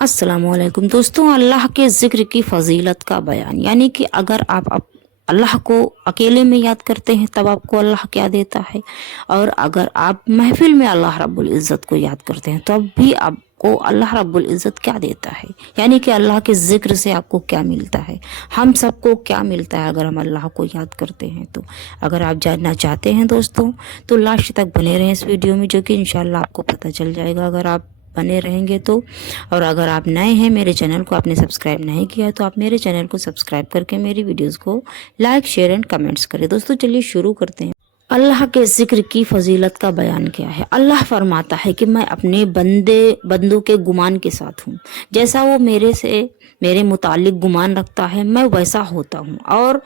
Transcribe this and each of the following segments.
अस्सलामुअलैकुम दोस्तों, अल्लाह के ज़िक्र की फ़जीलत का बयान। यानी कि अगर आप अल्लाह को अकेले में याद करते हैं तब आपको अल्लाह क्या देता है, और अगर आप महफिल में अल्लाह रब्बुल इज़्ज़त को याद करते हैं तब भी आपको अल्लाह रब्बुल इज़्ज़त क्या देता है। यानी कि अल्लाह के ज़िक्र से आपको क्या मिलता है, हम सबको क्या मिलता है अगर हम अल्लाह को याद करते हैं। तो अगर आप जानना चाहते हैं दोस्तों तो लास्ट तक बने रहें इस वीडियो में, जो कि इंशाल्लाह आपको पता चल जाएगा अगर आप बने रहेंगे तो। और अगर आप नए हैं, मेरे चैनल को आपने सब्सक्राइब नहीं किया है, तो आप मेरे चैनल को सब्सक्राइब करके मेरी वीडियोस को लाइक शेयर एंड कमेंट्स करें। दोस्तों चलिए शुरू करते हैं। अल्लाह के ज़िक्र की फ़जीलत का बयान क्या है। अल्लाह फरमाता है कि मैं अपने बंदों के गुमान के साथ हूँ। जैसा वो मेरे मुतालिक गुमान रखता है मैं वैसा होता हूँ और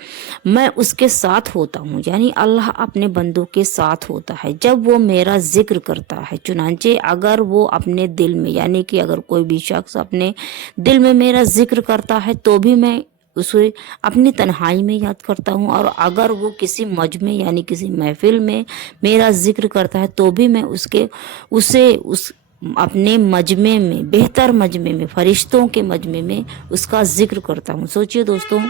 मैं उसके साथ होता हूँ। यानी अल्लाह अपने बंदों के साथ होता है जब वो मेरा जिक्र करता है। चुनांचे अगर वो अपने दिल में, यानी कि अगर कोई भी शख्स अपने दिल में मेरा जिक्र करता है तो भी मैं उसे अपनी तन्हाई में याद करता हूँ, और अगर वो किसी मजमे यानी किसी महफिल में मेरा जिक्र करता है तो भी मैं उस अपने मजमे में, बेहतर मजमे में, फरिश्तों के मजमे में उसका जिक्र करता हूँ। सोचिए दोस्तों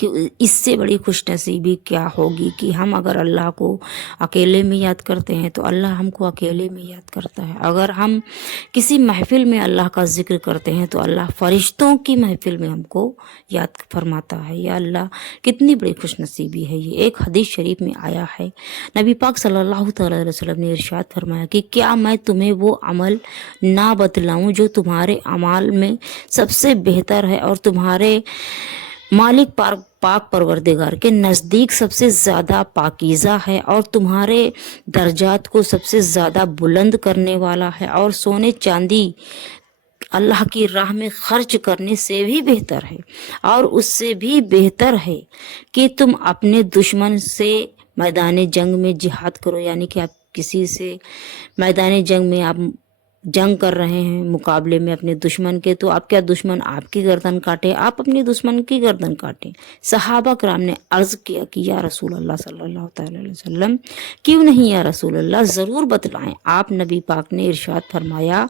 कि इससे बड़ी खुशनसीबी क्या होगी कि हम अगर अल्लाह को अकेले में याद करते हैं तो अल्लाह हमको अकेले में याद करता है। अगर हम किसी महफिल में अल्लाह का जिक्र करते हैं तो अल्लाह फरिश्तों की महफिल में हमको याद फरमाता है। या अल्लाह कितनी बड़ी खुशनसीबी है ये। एक हदीस शरीफ में आया है, नबी पाक सल्लल्लाहु अलैहि वसल्लम ने इरशाद फरमाया कि क्या मैं तुम्हें वो अमल ना बतलाऊं जो तुम्हारे अमाल में सबसे बेहतर है और तुम्हारे मालिक पाक परवरदिगार के नज़दीक सबसे ज़्यादा पाकीज़ा है और तुम्हारे दर्जात को सबसे ज़्यादा बुलंद करने वाला है और सोने चांदी अल्लाह की राह में खर्च करने से भी बेहतर है, और उससे भी बेहतर है कि तुम अपने दुश्मन से मैदान जंग में जिहाद करो। यानी कि आप किसी से मैदान जंग में आप जंग कर रहे हैं मुकाबले में अपने दुश्मन के, तो आप क्या दुश्मन आपकी गर्दन काटे, आप अपने दुश्मन की गर्दन काटें। सहाबा कराम ने अर्ज किया कि या रसूल अल्लाह सल्लल्लाहु अलैहि वसल्लम, क्यों नहीं या रसूल अल्लाह, ज़रूर बतलाएं। आप नबी पाक ने इरशाद फरमाया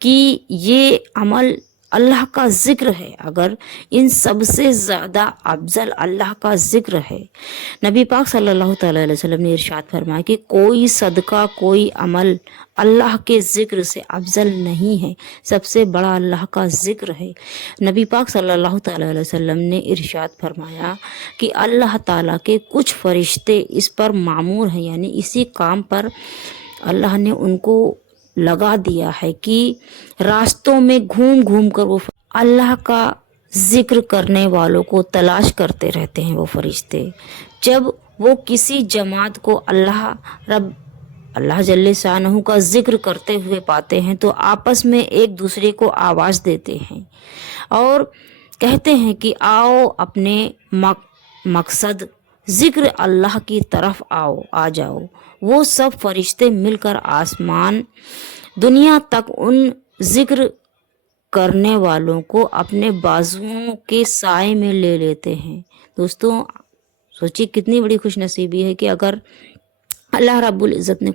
कि ये अमल अल्लाह का जिक्र है। अगर इन सबसे ज़्यादा अफजल अल्लाह का जिक्र है, नबी पाक सल्लल्लाहु अलैहि वसल्लम ने इरशाद फरमाया कि कोई सदका, कोई अमल अल्लाह के ज़िक्र से अफजल नहीं है, सबसे बड़ा अल्लाह का ज़िक्र है। नबी पाक सल्लल्लाहु अलैहि वसल्लम ने इरशाद फरमाया कि अल्लाह ताला के कुछ फरिश्ते इस पर मामूर हैं, यानी इसी काम पर अल्लाह ने उनको लगा दिया है कि रास्तों में घूम घूम कर वो अल्लाह का जिक्र करने वालों को तलाश करते रहते हैं। वो फरिश्ते जब वो किसी जमात को अल्लाह जल्ले शानहू का जिक्र करते हुए पाते हैं तो आपस में एक दूसरे को आवाज़ देते हैं और कहते हैं कि आओ अपने मकसद जिक्र अल्लाह की तरफ आ जाओ। वो सब फरिश्ते मिलकर आसमान दुनिया तक उन जिक्र करने वालों को अपने बाजुओं के साए में ले लेते हैं। दोस्तों सोचिए कितनी बड़ी खुशनसीबी है कि अगर अल्लाह रब्बुल इज़्ज़त ने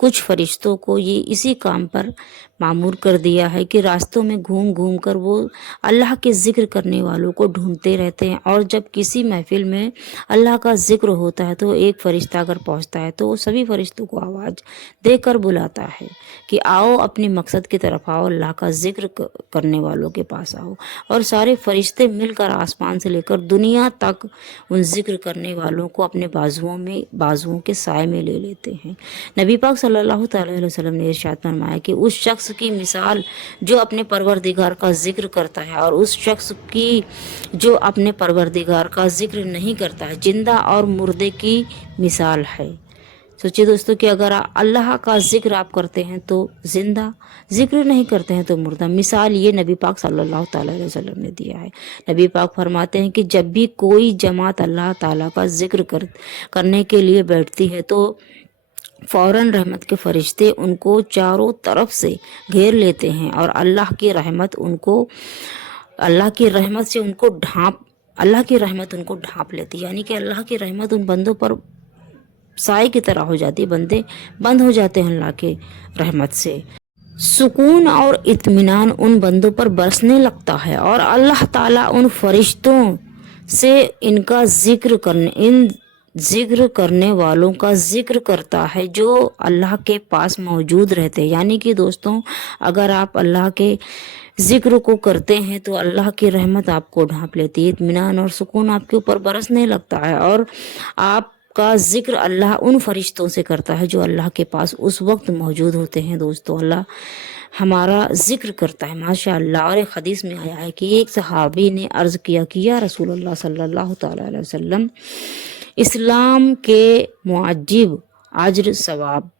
कुछ फरिश्तों को ये इसी काम पर मामूर कर दिया है कि रास्तों में घूम घूम कर वो अल्लाह के ज़िक्र करने वालों को ढूंढते रहते हैं, और जब किसी महफिल में अल्लाह का ज़िक्र होता है तो एक फ़रिश्ता अगर पहुंचता है तो वो सभी फ़रिश्तों को आवाज़ देकर बुलाता है कि आओ अपने मकसद की तरफ आओ, अल्लाह का ज़िक्र करने वालों के पास आओ। और सारे फ़रिश्ते मिलकर आसमान से लेकर दुनिया तक उन ज़िक्र करने वालों को अपने बाजुओं के साए में ले लेते हैं। नबी पाक सल्लल्लाहु अलैहि वसल्लम ने इरशाद फरमाया कि उस शख्स की मिसाल जो अपने परवरदिगार का जिक्र करता है और उस शख्स की जो अपने परवरदिगार का जिक्र नहीं करता है, जिंदा और मुर्दे की मिसाल है। सोचिए दोस्तों कि अगर अल्लाह का जिक्र आप करते हैं तो जिंदा, जिक्र नहीं करते हैं तो मुर्दा। मिसाल ये नबी पाक सल्लल्लाहु अलैहि वसल्लम ने दिया है। नबी पाक फरमाते हैं कि जब भी कोई जमात अल्लाह ताला का जिक्र करने के लिए बैठती है तो फौरन रहमत के फरिश्ते उनको चारों तरफ से घेर लेते हैं और अल्लाह की रहमत उनको ढांप लेती है। यानी कि अल्लाह की रहमत उन बंदों पर साए की तरह हो जाती है, बंदे बंद हो जाते हैं अल्लाह के रहमत से। सुकून और इत्मीनान उन बंदों पर बरसने लगता है और अल्लाह ताला उन फरिश्तों से इन जिक्र करने वालों का जिक्र करता है जो अल्लाह के पास मौजूद रहते हैं। यानी कि दोस्तों, अगर आप अल्लाह के जिक्र को करते हैं तो अल्लाह की रहमत आपको ढांप लेती है, इत्मीनान और सुकून आपके ऊपर बरसने लगता है और आपका जिक्र अल्लाह उन फरिश्तों से करता है जो अल्लाह के पास उस वक्त मौजूद होते हैं। दोस्तों, अल्लाह हमारा जिक्र करता है माशाअल्लाह। और एक हदीस में आया है कि एक सहाबी ने अर्ज़ किया कि या रसूल अल्लाह सल्लल्लाहु तआला अलैहि वसल्लम, इस्लाम के मुआजिब अज्र सवाब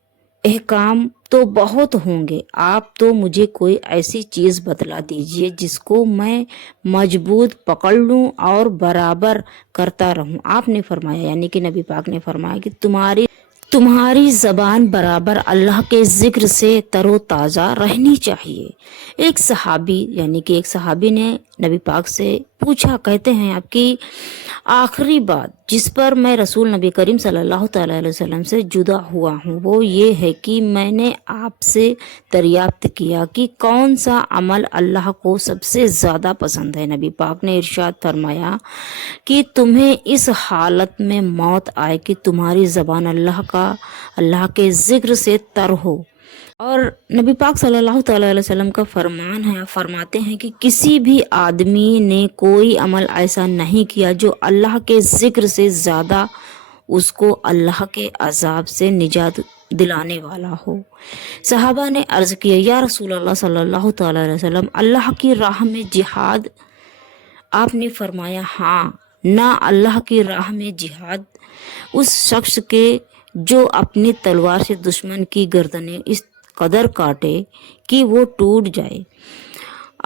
अहकाम तो बहुत होंगे, आप तो मुझे कोई ऐसी चीज़ बतला दीजिए जिसको मैं मजबूत पकड़ लूँ और बराबर करता रहूँ। आपने फरमाया, यानी कि नबी पाक ने फरमाया कि तुम्हारी ज़बान बराबर अल्लाह के ज़िक्र से तरोताज़ा रहनी चाहिए। एक सहाबी ने नबी पाक से पूछा, कहते हैं आपकी आखिरी बात जिस पर मैं रसूल नबी करीम सल्लल्लाहु तआला अलैहि वसल्लम से जुदा हुआ हूँ वो ये है कि मैंने आपसे दरियाफ्त किया कि कौन सा अमल अल्लाह को सबसे ज़्यादा पसंद है। नबी पाक ने इरशाद फरमाया कि तुम्हें इस हालत में मौत आए कि तुम्हारी ज़बान अल्लाह के ज़िक्र से तर हो। और नबी पाक सल्लल्लाहु अलैहि वसल्लम का फरमान है, फरमाते हैं कि किसी भी आदमी ने कोई अमल ऐसा नहीं किया जो अल्लाह के ज़िक्र से ज़्यादा उसको अल्लाह के अजाब से निजात दिलाने वाला हो। सहाबा ने अर्ज़ किया, या रसूल अल्लाह सल्लल्लाहु अलैहि वसल्लम, अल्लाह की राह में जिहाद? आपने फरमाया, हाँ, ना अल्लाह की राह में जिहाद उस शख्स के जो अपनी तलवार से दुश्मन की गर्दनें इस कदर काटे कि वो टूट जाए।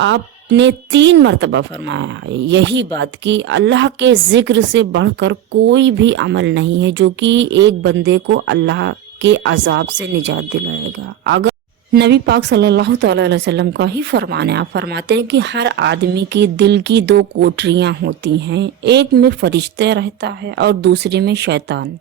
आपने 3 मरतबा फरमाया यही बात कि अल्लाह के जिक्र से बढ़कर कोई भी अमल नहीं है जो कि एक बंदे को अल्लाह के अजाब से निजात दिलाएगा। अगर नबी पाक सल्लल्लाहु अलैहि वसल्लम का ही फरमान है, आप फरमाते हैं कि हर आदमी की दिल की 2 कोठरियां होती हैं, एक में फरिश्ते रहता है और दूसरी में शैतान।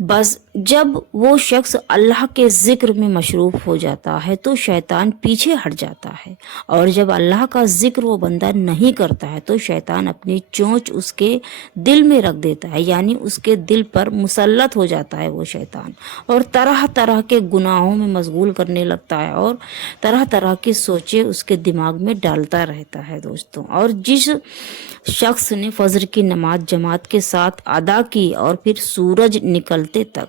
बस जब वो शख्स अल्लाह के जिक्र में मशरूफ हो जाता है तो शैतान पीछे हट जाता है और जब अल्लाह का जिक्र वो बंदा नहीं करता है तो शैतान अपनी चोंच उसके दिल में रख देता है, यानी उसके दिल पर मुसल्लत हो जाता है वो शैतान और तरह तरह के गुनाहों में मशगूल करने लगता है और तरह तरह की सोचें उसके दिमाग में डालता रहता है। दोस्तों, और जिस शख्स ने फजर की नमाज जमात के साथ अदा की और फिर सूरज निकलते तक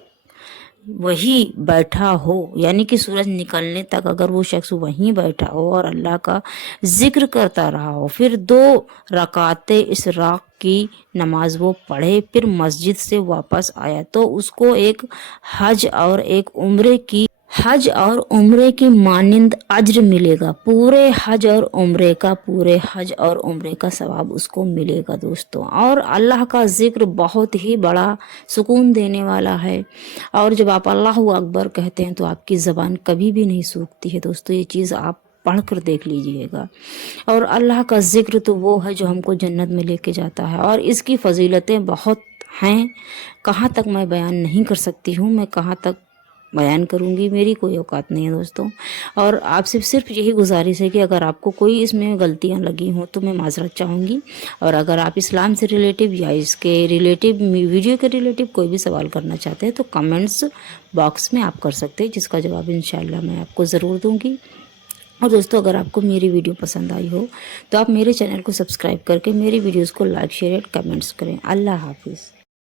वही बैठा हो, यानी कि सूरज निकलने तक अगर वो शख्स वहीं बैठा हो और अल्लाह का जिक्र करता रहा हो, फिर 2 रकाते इसराक की नमाज वो पढ़े, फिर मस्जिद से वापस आया तो उसको एक हज और उम्रे की मानिंद अज्र मिलेगा। पूरे हज और उम्रे का सवाब उसको मिलेगा। दोस्तों, और अल्लाह का जिक्र बहुत ही बड़ा सुकून देने वाला है और जब आप अल्लाहु अकबर कहते हैं तो आपकी ज़बान कभी भी नहीं सूखती है। दोस्तों, ये चीज़ आप पढ़ कर देख लीजिएगा। और अल्लाह का जिक्र तो वो है जो हमको जन्नत में लेके जाता है और इसकी फ़जीलतें बहुत हैं, कहाँ तक मैं बयान नहीं कर सकती हूँ, मैं कहाँ तक बयान करूंगी, मेरी कोई औकात नहीं है। दोस्तों, और आपसे सिर्फ यही गुजारिश है कि अगर आपको कोई इसमें गलतियां लगी हों तो मैं माजरत चाहूँगी और अगर आप इस्लाम से रिलेटिव या इसके रिलेटिव वीडियो के रिलेटिव कोई भी सवाल करना चाहते हैं तो कमेंट्स बॉक्स में आप कर सकते हैं, जिसका जवाब इंशाल्लाह मैं आपको ज़रूर दूँगी। और दोस्तों, अगर आपको मेरी वीडियो पसंद आई हो तो आप मेरे चैनल को सब्सक्राइब करके मेरी वीडियोज़ को लाइक शेयर कमेंट्स करें। अल्लाह हाफिज़।